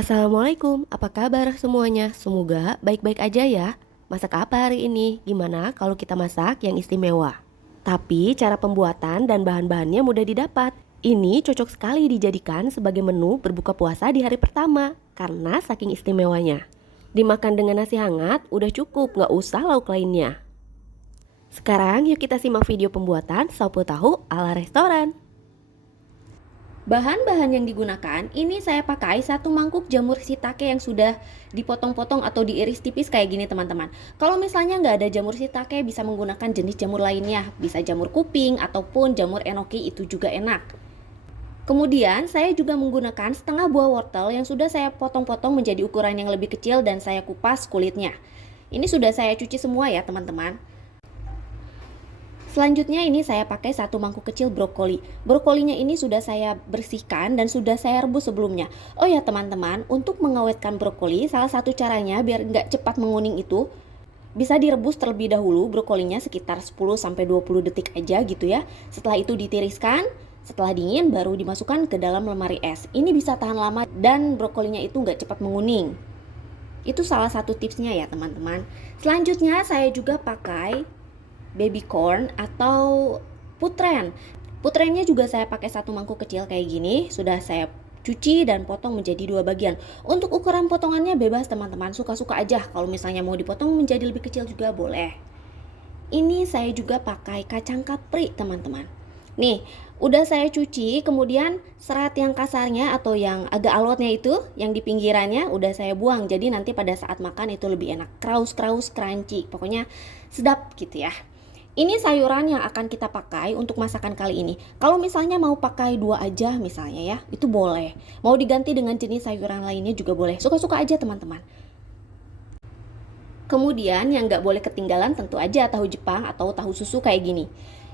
Assalamualaikum, apa kabar semuanya? Semoga baik-baik aja ya. Masak apa hari ini? Gimana kalau kita masak yang istimewa? Tapi cara pembuatan dan bahan-bahannya mudah didapat. Ini cocok sekali dijadikan sebagai menu berbuka puasa di hari pertama karena saking istimewanya. Dimakan dengan nasi hangat udah cukup, nggak usah lauk lainnya. Sekarang yuk kita simak video pembuatan sopo tahu ala restoran. Bahan-bahan yang digunakan, ini saya pakai 1 mangkuk jamur shiitake yang sudah dipotong-potong atau diiris tipis kayak gini teman-teman. Kalau misalnya nggak ada jamur shiitake, bisa menggunakan jenis jamur lainnya. Bisa jamur kuping ataupun jamur enoki, itu juga enak. Kemudian saya juga menggunakan setengah buah wortel yang sudah saya potong-potong menjadi ukuran yang lebih kecil dan saya kupas kulitnya. Ini sudah saya cuci semua ya teman-teman. Selanjutnya ini saya pakai 1 mangkuk kecil brokoli. Brokolinya ini sudah saya bersihkan dan sudah saya rebus sebelumnya. Oh ya teman-teman, untuk mengawetkan brokoli, salah satu caranya biar nggak cepat menguning itu, bisa direbus terlebih dahulu brokolinya sekitar 10-20 detik aja gitu ya. Setelah itu ditiriskan, setelah dingin baru dimasukkan ke dalam lemari es. Ini bisa tahan lama dan brokolinya itu nggak cepat menguning. Itu salah satu tipsnya ya teman-teman. Selanjutnya saya juga pakai baby corn atau putren. Putrennya juga saya pakai 1 mangkuk kecil kayak gini. Sudah saya cuci dan potong menjadi 2 bagian. Untuk ukuran potongannya bebas teman-teman, suka-suka aja. Kalau misalnya mau dipotong menjadi lebih kecil juga boleh. Ini saya juga pakai kacang kapri teman-teman. Nih, udah saya cuci, kemudian serat yang kasarnya atau yang agak alotnya itu, yang di pinggirannya udah saya buang. Jadi nanti pada saat makan itu lebih enak, kraus-kraus, crunchy. Pokoknya sedap gitu ya. Ini sayuran yang akan kita pakai untuk masakan kali ini. Kalau misalnya mau pakai 2 aja misalnya ya, itu boleh. Mau diganti dengan jenis sayuran lainnya juga boleh. Suka-suka aja teman-teman. Kemudian yang nggak boleh ketinggalan tentu aja tahu Jepang atau tahu susu kayak gini.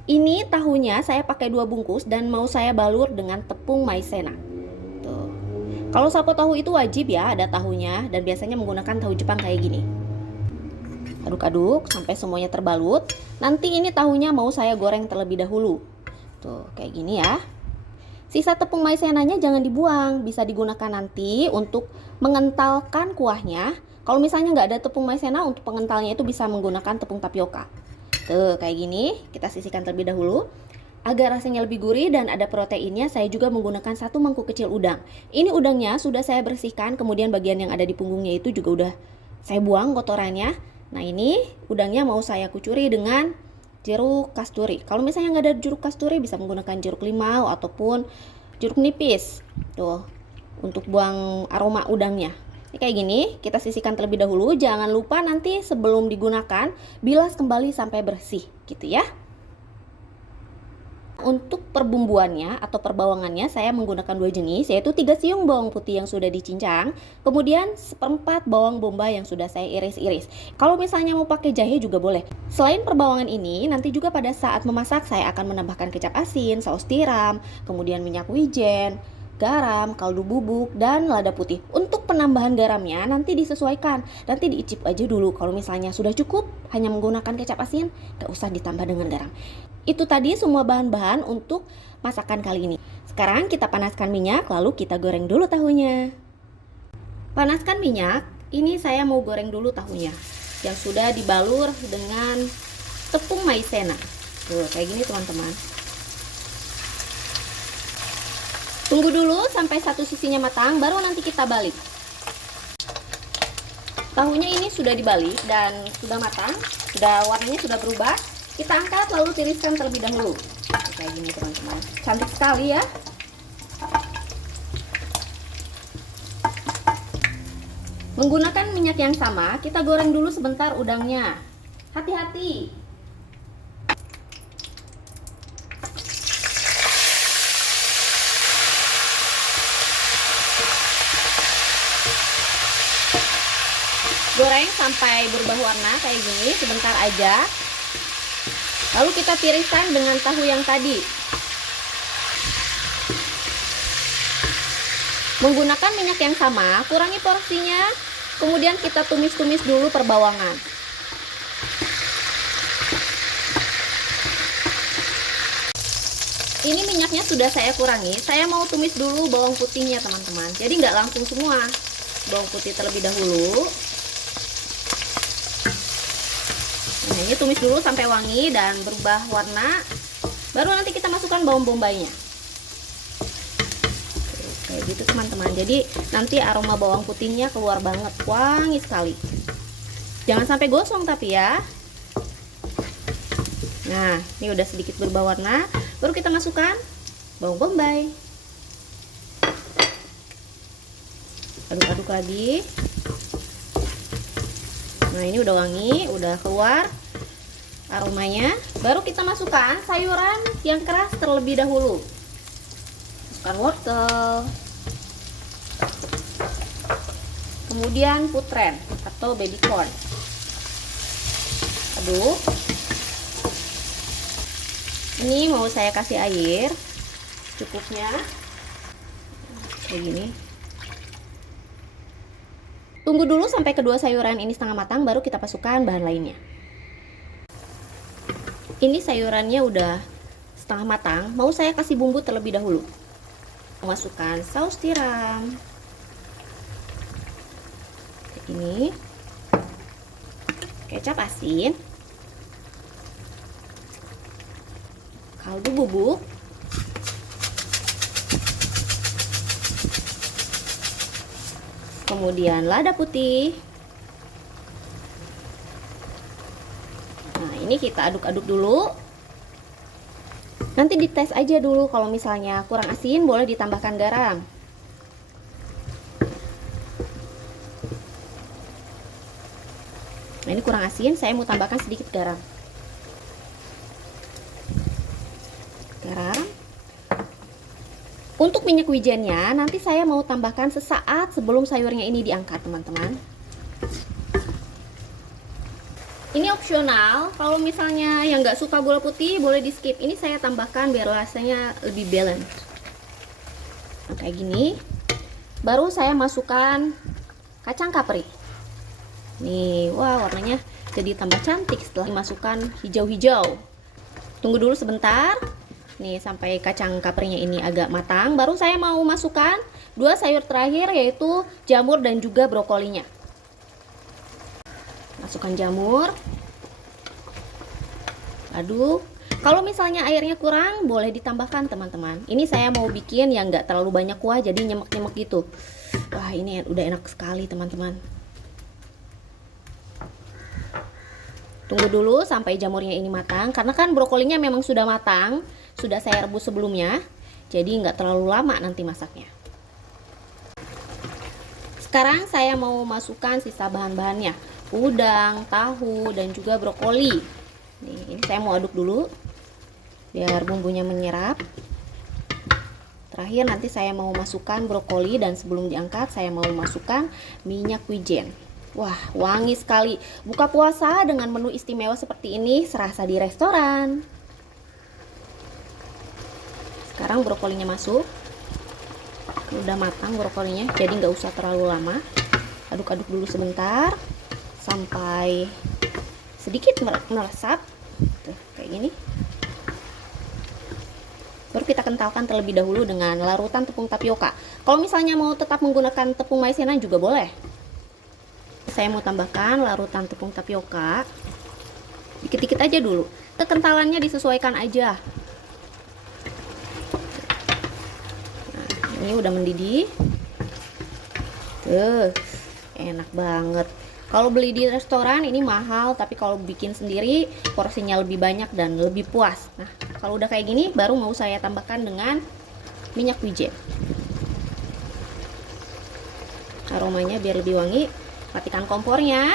Ini tahunya saya pakai 2 bungkus dan mau saya balur dengan tepung maizena. Tuh. Kalau sapo tahu itu wajib ya ada tahunya dan biasanya menggunakan tahu Jepang kayak gini. Aduk-aduk sampai semuanya terbalut. Nanti ini tahunya mau saya goreng terlebih dahulu. Tuh, kayak gini ya. Sisa tepung maizenanya jangan dibuang, bisa digunakan nanti untuk mengentalkan kuahnya. Kalau misalnya nggak ada tepung maizena, untuk pengentalnya itu bisa menggunakan tepung tapioka. Tuh, kayak gini, kita sisihkan terlebih dahulu. Agar rasanya lebih gurih dan ada proteinnya, saya juga menggunakan 1 mangkuk kecil udang. Ini udangnya sudah saya bersihkan, kemudian bagian yang ada di punggungnya itu juga udah saya buang kotorannya. Nah ini udangnya mau saya kucuri dengan jeruk kasturi. Kalau misalnya nggak ada jeruk kasturi bisa menggunakan jeruk limau ataupun jeruk nipis. Tuh, untuk buang aroma udangnya. Ini kayak gini, kita sisihkan terlebih dahulu. Jangan lupa nanti sebelum digunakan, bilas kembali sampai bersih gitu ya. Untuk perbumbuannya atau perbawangannya saya menggunakan 2 jenis, yaitu 3 siung bawang putih yang sudah dicincang, kemudian 1/4 bawang bombay yang sudah saya iris-iris. Kalau misalnya mau pakai jahe juga boleh. Selain perbawangan ini, nanti juga pada saat memasak saya akan menambahkan kecap asin, saus tiram, kemudian minyak wijen, garam, kaldu bubuk, dan lada putih. Untuk penambahan garamnya nanti disesuaikan, nanti diicip aja dulu. Kalau misalnya sudah cukup hanya menggunakan kecap asin, gak usah ditambah dengan garam. Itu tadi semua bahan-bahan untuk masakan kali ini. Sekarang kita panaskan minyak, lalu kita goreng dulu tahunya. Panaskan minyak, ini saya mau goreng dulu tahunya yang sudah dibalur dengan tepung maizena. Tuh, kayak gini teman-teman. Tunggu dulu sampai satu sisinya matang, baru nanti kita balik. Tahunya ini sudah dibalik dan sudah matang, warnanya sudah berubah. Kita angkat lalu tiriskan terlebih dahulu. Kayak gini teman-teman. Cantik sekali ya. Menggunakan minyak yang sama, kita goreng dulu sebentar udangnya. Hati-hati. Goreng sampai berubah warna kayak gini sebentar aja. Lalu kita tiriskan dengan tahu yang tadi. Menggunakan minyak yang sama, kurangi porsinya, kemudian kita tumis-tumis dulu perbawangan. Ini minyaknya sudah saya kurangi, saya mau tumis dulu bawang putihnya teman-teman. Jadi nggak langsung semua. bawang putih terlebih dahulu. Nah, ini tumis dulu sampai wangi dan berubah warna. Baru nanti kita masukkan bawang bombaynya. Kayak gitu teman-teman. Jadi nanti aroma bawang putihnya keluar banget, wangi sekali. Jangan sampai gosong tapi ya. Nah, ini udah sedikit berubah warna. Baru kita masukkan bawang bombay. Aduk-aduk lagi. Nah, ini udah wangi, udah keluar aromanya. Baru kita masukkan sayuran yang keras terlebih dahulu. Masukkan wortel, kemudian putren atau baby corn. Aduk. Ini mau saya kasih air cukupnya, kayak gini. Tunggu dulu sampai kedua sayuran ini setengah matang, baru kita masukkan bahan lainnya. Ini sayurannya udah setengah matang, mau saya kasih bumbu terlebih dahulu. Masukkan saus tiram, ini kecap asin, kaldu bubuk, kemudian lada putih. Nah, ini kita aduk-aduk dulu. Nanti dites aja dulu, kalau misalnya kurang asin boleh ditambahkan garam. Nah, ini kurang asin, saya mau tambahkan sedikit garam. Garam. Untuk minyak wijennya nanti saya mau tambahkan sesaat sebelum sayurnya ini diangkat, teman-teman. Ini opsional, kalau misalnya yang nggak suka gula putih boleh di skip. Ini saya tambahkan biar rasanya lebih balance. Nah, kayak gini. Baru saya masukkan kacang kapri. Nih, wah warnanya jadi tambah cantik setelah dimasukkan hijau-hijau. Tunggu dulu sebentar. Nih, sampai kacang kaprinya ini agak matang. Baru saya mau masukkan dua sayur terakhir, yaitu jamur dan juga brokolinya. Masukkan jamur, aduk. Kalau misalnya airnya kurang boleh ditambahkan, teman-teman. Ini saya mau bikin yang nggak terlalu banyak kuah, jadi nyemek-nyemek gitu. Wah, ini udah enak sekali, teman-teman. Tunggu dulu sampai jamurnya ini matang, karena kan brokolinya memang sudah matang, sudah saya rebus sebelumnya, jadi nggak terlalu lama nanti masaknya. Sekarang saya mau masukkan sisa bahan-bahannya, udang, tahu, dan juga brokoli. Nih, ini saya mau aduk dulu biar bumbunya menyerap. Terakhir nanti saya mau masukkan brokoli, dan sebelum diangkat saya mau masukkan minyak wijen. Wah, wangi sekali. Buka puasa dengan menu istimewa seperti ini serasa di restoran. Sekarang brokolinya masuk. Udah matang brokolinya, jadi nggak usah terlalu lama. Aduk-aduk dulu sebentar sampai sedikit meresap. Tuh, kayak gini. Baru kita kentalkan terlebih dahulu dengan larutan tepung tapioka. Kalau misalnya mau tetap menggunakan tepung maizena juga boleh. Saya mau tambahkan larutan tepung tapioka. Dikit-dikit aja dulu. Kekentalannya disesuaikan aja. Nah, ini udah mendidih. Tuh, enak banget. Kalau beli di restoran ini mahal, tapi kalau bikin sendiri porsinya lebih banyak dan lebih puas. Nah, kalau udah kayak gini baru mau saya tambahkan dengan minyak wijen. Aromanya biar lebih wangi. Matikan kompornya.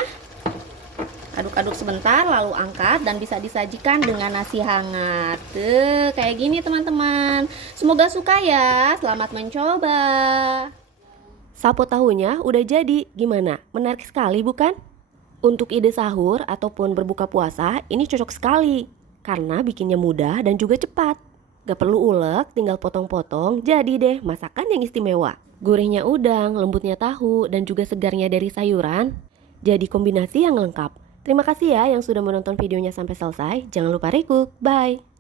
Aduk-aduk sebentar lalu angkat dan bisa disajikan dengan nasi hangat. Tuh, kayak gini teman-teman. Semoga suka ya. Selamat mencoba. Sapo tahunya udah jadi, gimana? Menarik sekali bukan? Untuk ide sahur ataupun berbuka puasa, ini cocok sekali. Karena bikinnya mudah dan juga cepat. Gak perlu ulek, tinggal potong-potong, jadi deh masakan yang istimewa. Gurihnya udang, lembutnya tahu, dan juga segarnya dari sayuran. Jadi kombinasi yang lengkap. Terima kasih ya yang sudah menonton videonya sampai selesai. Jangan lupa recook, bye!